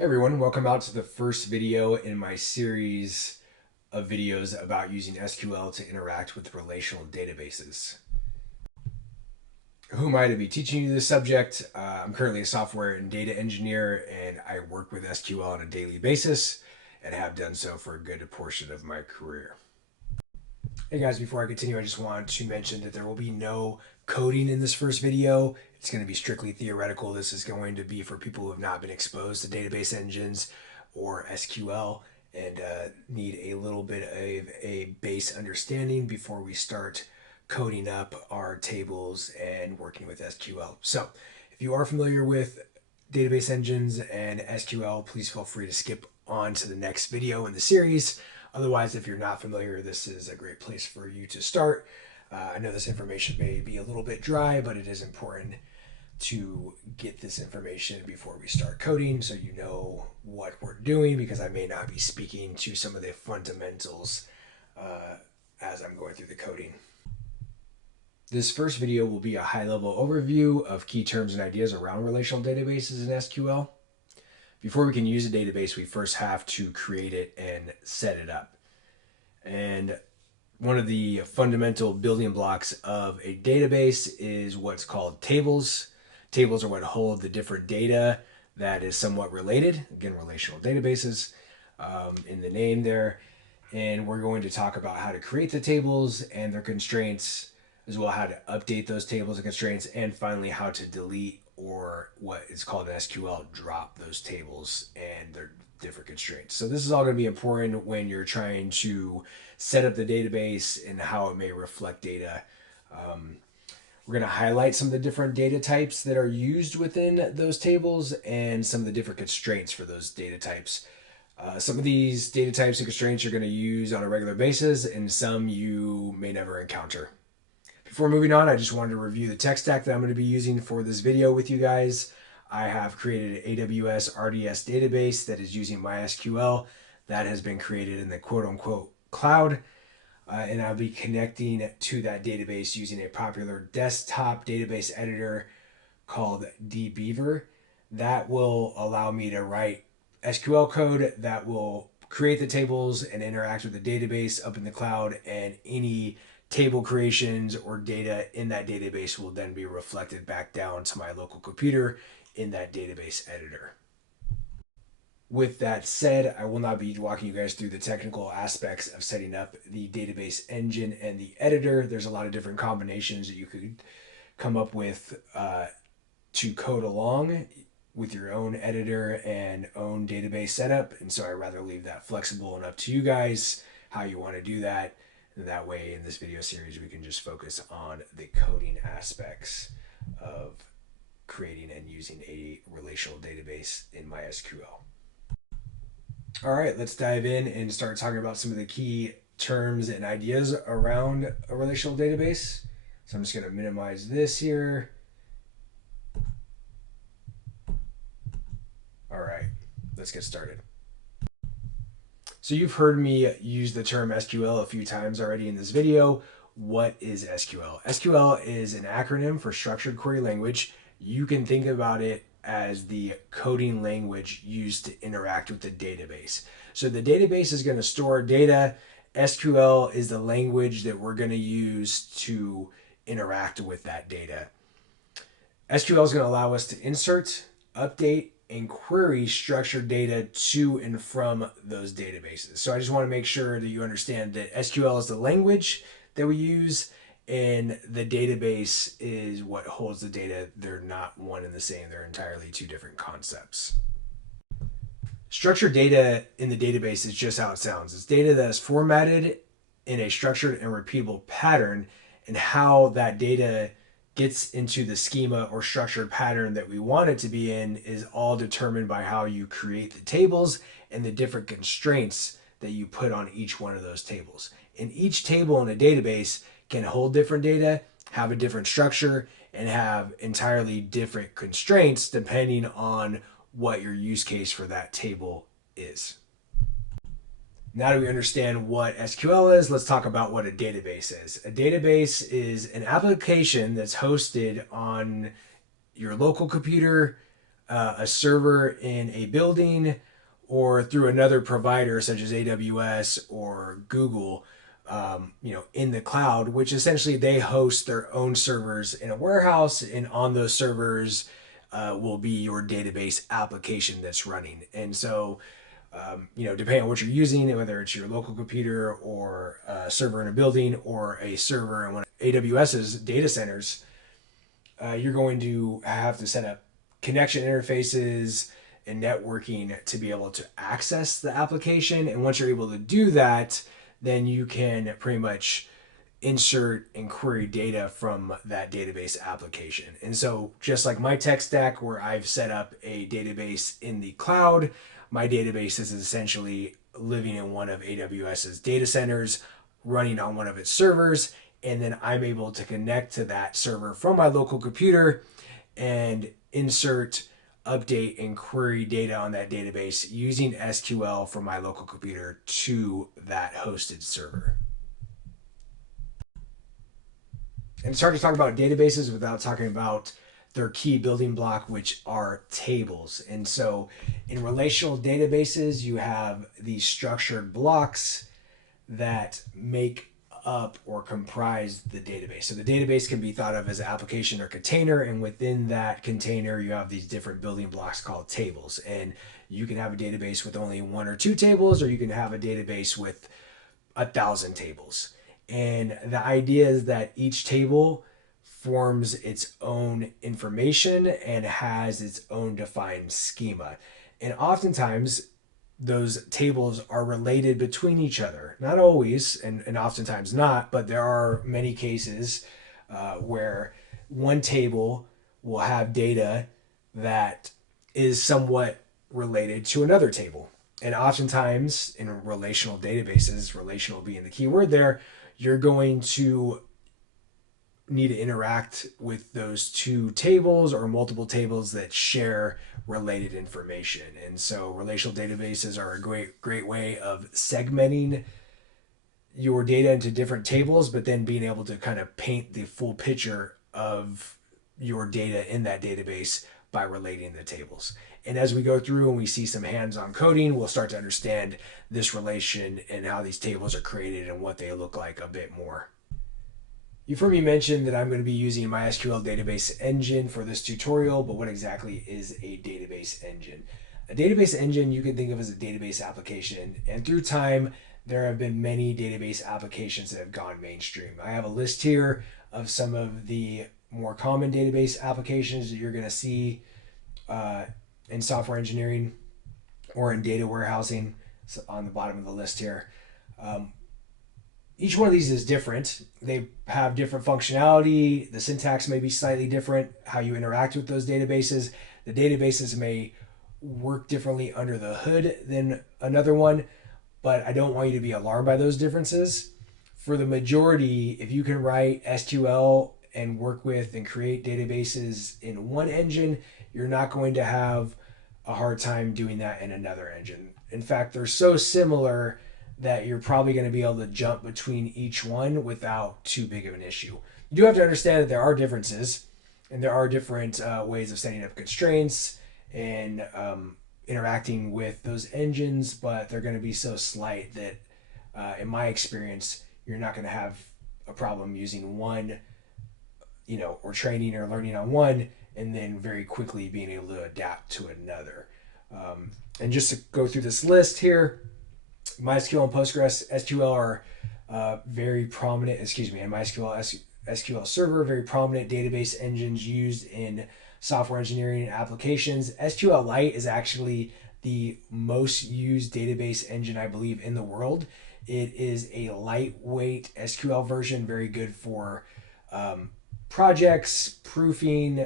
Hey everyone, welcome out to the first video in my series of videos about using SQL to interact with relational databases. Who am I to be teaching you this subject? I'm currently a software and data engineer, and I work with SQL on a daily basis and have done so for a good portion of my career. Hey guys, before I continue, I just want to mention that there will be no coding in this first video. It's going to be strictly theoretical. This is going to be for people who have not been exposed to database engines or SQL and need a little bit of a base understanding before we start coding up our tables and working with SQL. So if you are familiar with database engines and SQL, please feel free to skip on to the next video in the series. Otherwise, if you're not familiar, this is a great place for you to start. I know this information may be a little bit dry, but it is important to get this information before we start coding so you know what we're doing, because I may not be speaking to some of the fundamentals as I'm going through the coding. This first video will be a high-level overview of key terms and ideas around relational databases in SQL. Before we can use a database, we first have to create it and set it up. And one of the fundamental building blocks of a database is what's called tables. Tables are what hold the different data that is somewhat related. Again, relational databases in the name there. And we're going to talk about how to create the tables and their constraints, as well how to update those tables and constraints, and finally how to delete, or what is called in SQL, drop those tables and their different constraints. So this is all going to be important when you're trying to set up the database and how it may reflect data. We're going to highlight some of the different data types that are used within those tables and some of the different constraints for those data types. Some of these data types and constraints you're going to use on a regular basis, and some you may never encounter. Before moving on, I just wanted to review the tech stack that I'm going to be using for this video with you guys. I have created an AWS RDS database that is using MySQL that has been created in the quote-unquote cloud. And I'll be connecting to that database using a popular desktop database editor called dbeaver. That will allow me to write SQL code that will create the tables and interact with the database up in the cloud, and any table creations or data in that database will then be reflected back down to my local computer in that database editor. With that said, I will not be walking you guys through the technical aspects of setting up the database engine and the editor. There's a lot of different combinations that you could come up with to code along with your own editor and own database setup. And so I rather leave that flexible and up to you guys how you want to do that. That way, in this video series, we can just focus on the coding aspects of creating and using a relational database in MySQL. All right, let's dive in and start talking about some of the key terms and ideas around a relational database. So I'm just going to minimize this here. All right, let's get started. So you've heard me use the term SQL a few times already in this video. What is SQL? SQL is an acronym for Structured Query Language. You can think about it as the coding language used to interact with the database. So the database is going to store data. SQL is the language that we're going to use to interact with that data. SQL is going to allow us to insert, update, and query structured data to and from those databases. So I just want to make sure that you understand that SQL is the language that we use, and the database is what holds the data. They're not one and the same. They're entirely two different concepts. Structured data in the database is just how it sounds. It's data that is formatted in a structured and repeatable pattern, and how that data gets into the schema or structured pattern that we want it to be in is all determined by how you create the tables and the different constraints that you put on each one of those tables. And each table in a database can hold different data, have a different structure, and have entirely different constraints depending on what your use case for that table is. Now that we understand what SQL is, let's talk about what a database is. A database is an application that's hosted on your local computer a server in a building or through another provider such as AWS or Google, in the cloud, which essentially they host their own servers in a warehouse, and on those servers will be your database application that's running. And so, depending on what you're using, whether it's your local computer or a server in a building or a server in one of AWS's data centers, you're going to have to set up connection interfaces and networking to be able to access the application. And once you're able to do that, then you can pretty much insert and query data from that database application. And so, just like my tech stack, where I've set up a database in the cloud, my database is essentially living in one of AWS's data centers, running on one of its servers, and then I'm able to connect to that server from my local computer and insert, update, and query data on that database using SQL from my local computer to that hosted server. And it's hard to talk about databases without talking about their key building block, which are tables. And so in relational databases, you have these structured blocks that make up or comprise the database. So the database can be thought of as an application or container, and within that container you have these different building blocks called tables. And you can have a database with only one or two tables, or you can have a database with 1,000 tables. And the idea is that each table forms its own information and has its own defined schema. And oftentimes those tables are related between each other. Not always, and oftentimes not, but there are many cases where one table will have data that is somewhat related to another table. And oftentimes in relational databases, relational being the key word there, you're going to need to interact with those two tables or multiple tables that share related information. And so relational databases are a great way of segmenting your data into different tables, but then being able to kind of paint the full picture of your data in that database by relating the tables. And as we go through and we see some hands-on coding, we'll start to understand this relation and how these tables are created and what they look like a bit more. You've heard me mention that I'm going to be using my SQL database engine for this tutorial, but what exactly is a database engine? A database engine you can think of as a database application, and through time there have been many database applications that have gone mainstream. I have a list here of some of the more common database applications that you're going to see in software engineering or in data warehousing. So on the bottom of the list here. Each one of these is different. They have different functionality. The syntax may be slightly different, how you interact with those databases. The databases may work differently under the hood than another one, but I don't want you to be alarmed by those differences. For the majority, if you can write SQL and work with and create databases in one engine, you're not going to have a hard time doing that in another engine. In fact, they're so similar that you're probably going to be able to jump between each one without too big of an issue. You do have to understand that there are differences, and there are different ways of setting up constraints and interacting with those engines, but they're going to be so slight that, in my experience, you're not going to have a problem using one, or training or learning on one, and then very quickly being able to adapt to another. And just to go through this list here, MySQL and Postgres SQL are very prominent, and MySQL SQL Server, very prominent database engines used in software engineering applications. SQLite is actually the most used database engine, I believe, in the world. It is a lightweight SQL version, very good for projects, proofing.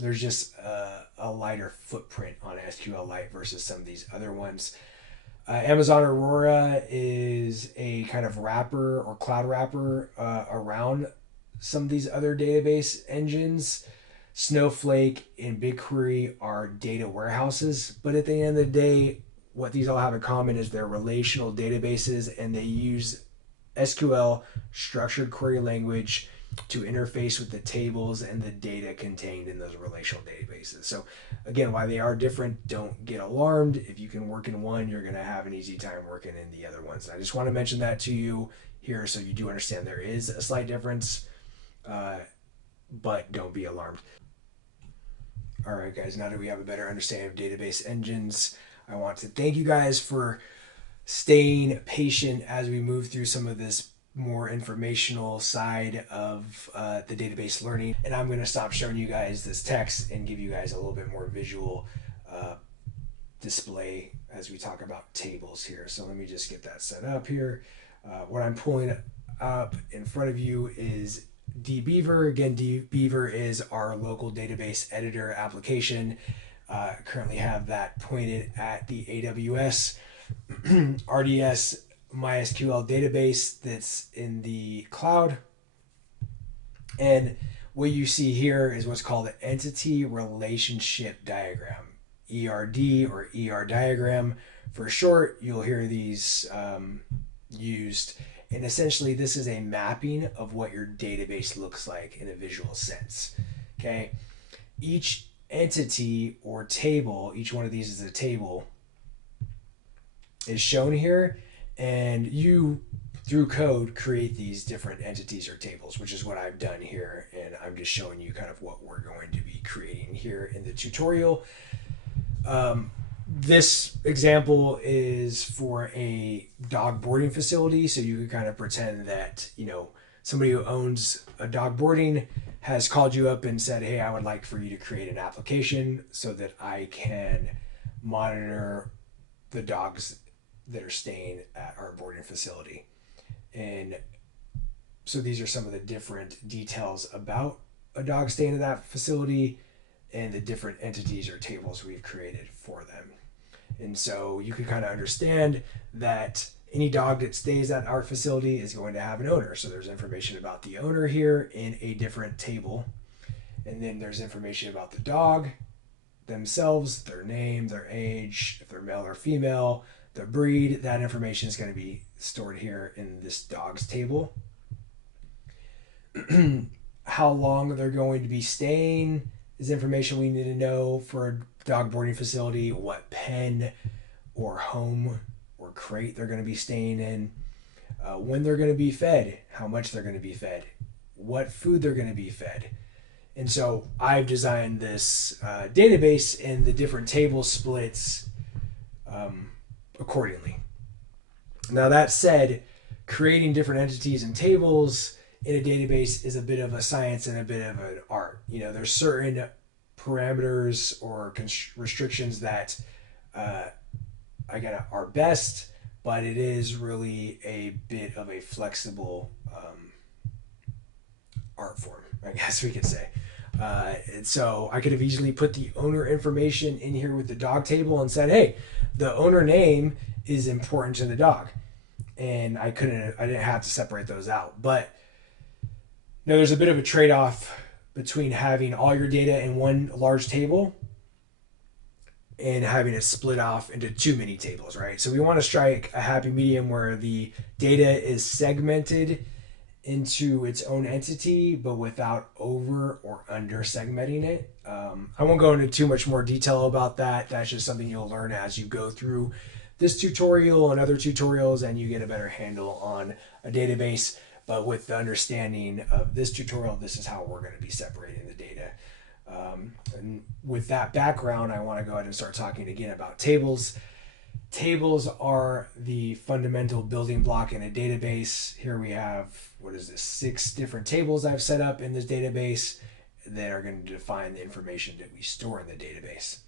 There's just a lighter footprint on SQLite versus some of these other ones. Amazon Aurora is a kind of wrapper or cloud wrapper around some of these other database engines. Snowflake and BigQuery are data warehouses, but at the end of the day, what these all have in common is they're relational databases, and they use SQL, structured query language, to interface with the tables and the data contained in those relational databases. So again, while they are different, don't get alarmed. If you can work in one, you're going to have an easy time working in the other ones. I just want to mention that to you here so you do understand there is a slight difference, but don't be alarmed. All right, guys, now that we have a better understanding of database engines, I want to thank you guys for staying patient as we move through some of this more informational side of the database learning. And I'm going to stop showing you guys this text and give you guys a little bit more visual display as we talk about tables here. So let me just get that set up here. What I'm pulling up in front of you is dbeaver. Again, dbeaver is our local database editor application. Currently have that pointed at the AWS RDS MySQL database that's in the cloud. And what you see here is what's called an entity relationship diagram, ERD or ER diagram for short. You'll hear these used. And essentially, this is a mapping of what your database looks like in a visual sense. Okay. Each entity or table, each one of these is a table, is shown here. And you, through code, create these different entities or tables, which is what I've done here. And I'm just showing you kind of what we're going to be creating here in the tutorial. This example is for a dog boarding facility. So you can kind of pretend that, somebody who owns a dog boarding has called you up and said, hey, I would like for you to create an application so that I can monitor the dogs that are staying at our boarding facility. And so these are some of the different details about a dog staying at that facility and the different entities or tables we've created for them. And so you can kind of understand that any dog that stays at our facility is going to have an owner. So there's information about the owner here in a different table. And then there's information about the dog themselves, their name, their age, if they're male or female, the breed. That information is going to be stored here in this dog's table. How long they're going to be staying is information we need to know for a dog boarding facility. What pen or home or crate they're going to be staying in. When they're going to be fed, how much they're going to be fed, what food they're going to be fed. And so I've designed this database and the different table splits accordingly. Now that said, creating different entities and tables in a database is a bit of a science and a bit of an art. There's certain parameters or restrictions that are best, but it is really a bit of a flexible art form, I guess we could say. And so I could have easily put the owner information in here with the dog table and said, hey, the owner name is important to the dog. And I didn't have to separate those out. But there's a bit of a trade-off between having all your data in one large table and having it split off into too many tables, right? So we want to strike a happy medium where the data is segmented into its own entity, but without over or under segmenting it. I won't go into too much more detail about that. That's just something you'll learn as you go through this tutorial and other tutorials and you get a better handle on a database. But with the understanding of this tutorial, this is how we're going to be separating the data. And with that background, I want to go ahead and start talking again about tables. Tables are the fundamental building block in a database. Here we have, 6 different tables I've set up in this database that are going to define the information that we store in the database.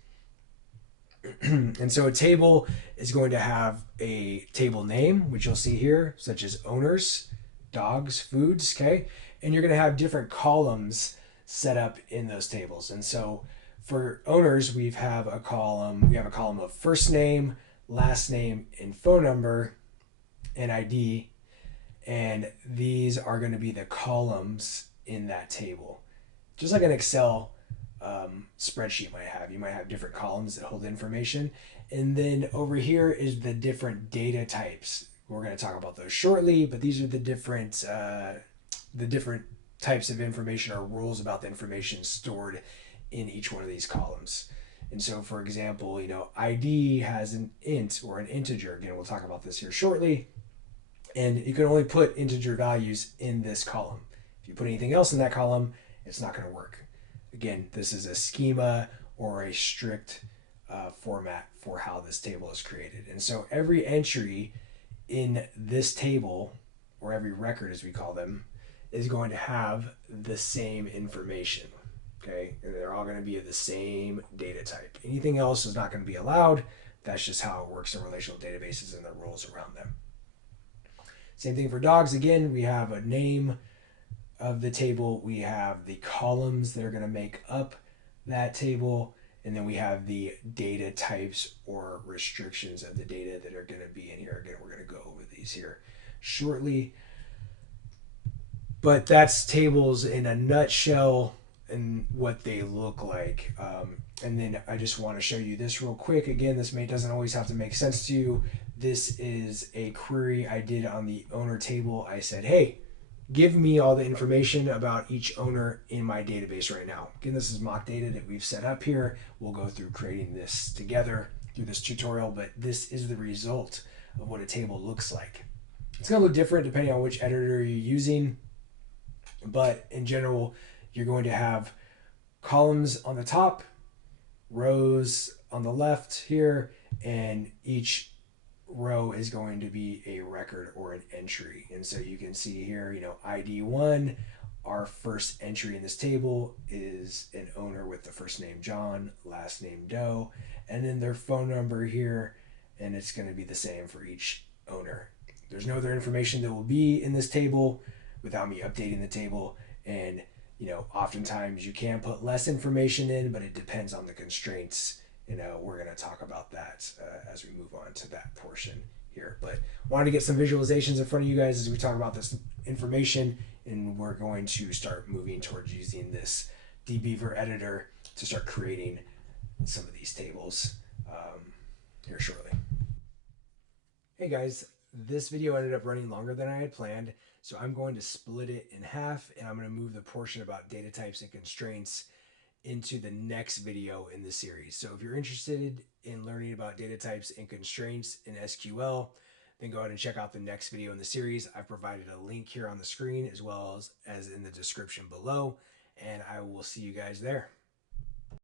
And so a table is going to have a table name, which you'll see here, such as owners, dogs, foods, okay? And you're going to have different columns set up in those tables. And so for owners, we have a column of first name, last name, and phone number, and ID. And these are going to be the columns in that table. Just like an Excel spreadsheet might have. You might have different columns that hold information. And then over here is the different data types. We're going to talk about those shortly, but these are the different types of information or rules about the information stored in each one of these columns. And so, for example, ID has an int or an integer. Again, we'll talk about this here shortly. And you can only put integer values in this column. If you put anything else in that column, it's not going to work. Again, this is a schema or a strict format for how this table is created. And so every entry in this table, or every record as we call them, is going to have the same information. Okay, and they're all going to be of the same data type. Anything else is not going to be allowed. That's just how it works in relational databases and the rules around them. Same thing for dogs. Again, we have a name of the table. We have the columns that are going to make up that table. And then we have the data types or restrictions of the data that are going to be in here. Again, we're going to go over these here shortly. But that's tables in a nutshell and what they look like. And then I just want to show you this real quick. Again, this doesn't always have to make sense to you. This is a query I did on the owner table. I said, hey, give me all the information about each owner in my database right now. Again, this is mock data that we've set up here. We'll go through creating this together through this tutorial, but this is the result of what a table looks like. It's going to look different depending on which editor you're using, but in general, you're going to have columns on the top, rows on the left here, and each row is going to be a record or an entry. And so you can see here, ID1, our first entry in this table is an owner with the first name John, last name Doe, and then their phone number here, and it's going to be the same for each owner. There's no other information that will be in this table without me updating the table. And oftentimes you can put less information in, but it depends on the constraints. We're going to talk about that as we move on to that portion here. But wanted to get some visualizations in front of you guys as we talk about this information, and we're going to start moving towards using this dbeaver editor to start creating some of these tables here shortly. Hey guys, this video ended up running longer than I had planned, so I'm going to split it in half, and I'm going to move the portion about data types and constraints into the next video in the series. So if you're interested in learning about data types and constraints in SQL, then go ahead and check out the next video in the series. I've provided a link here on the screen as well as in the description below, and I will see you guys there.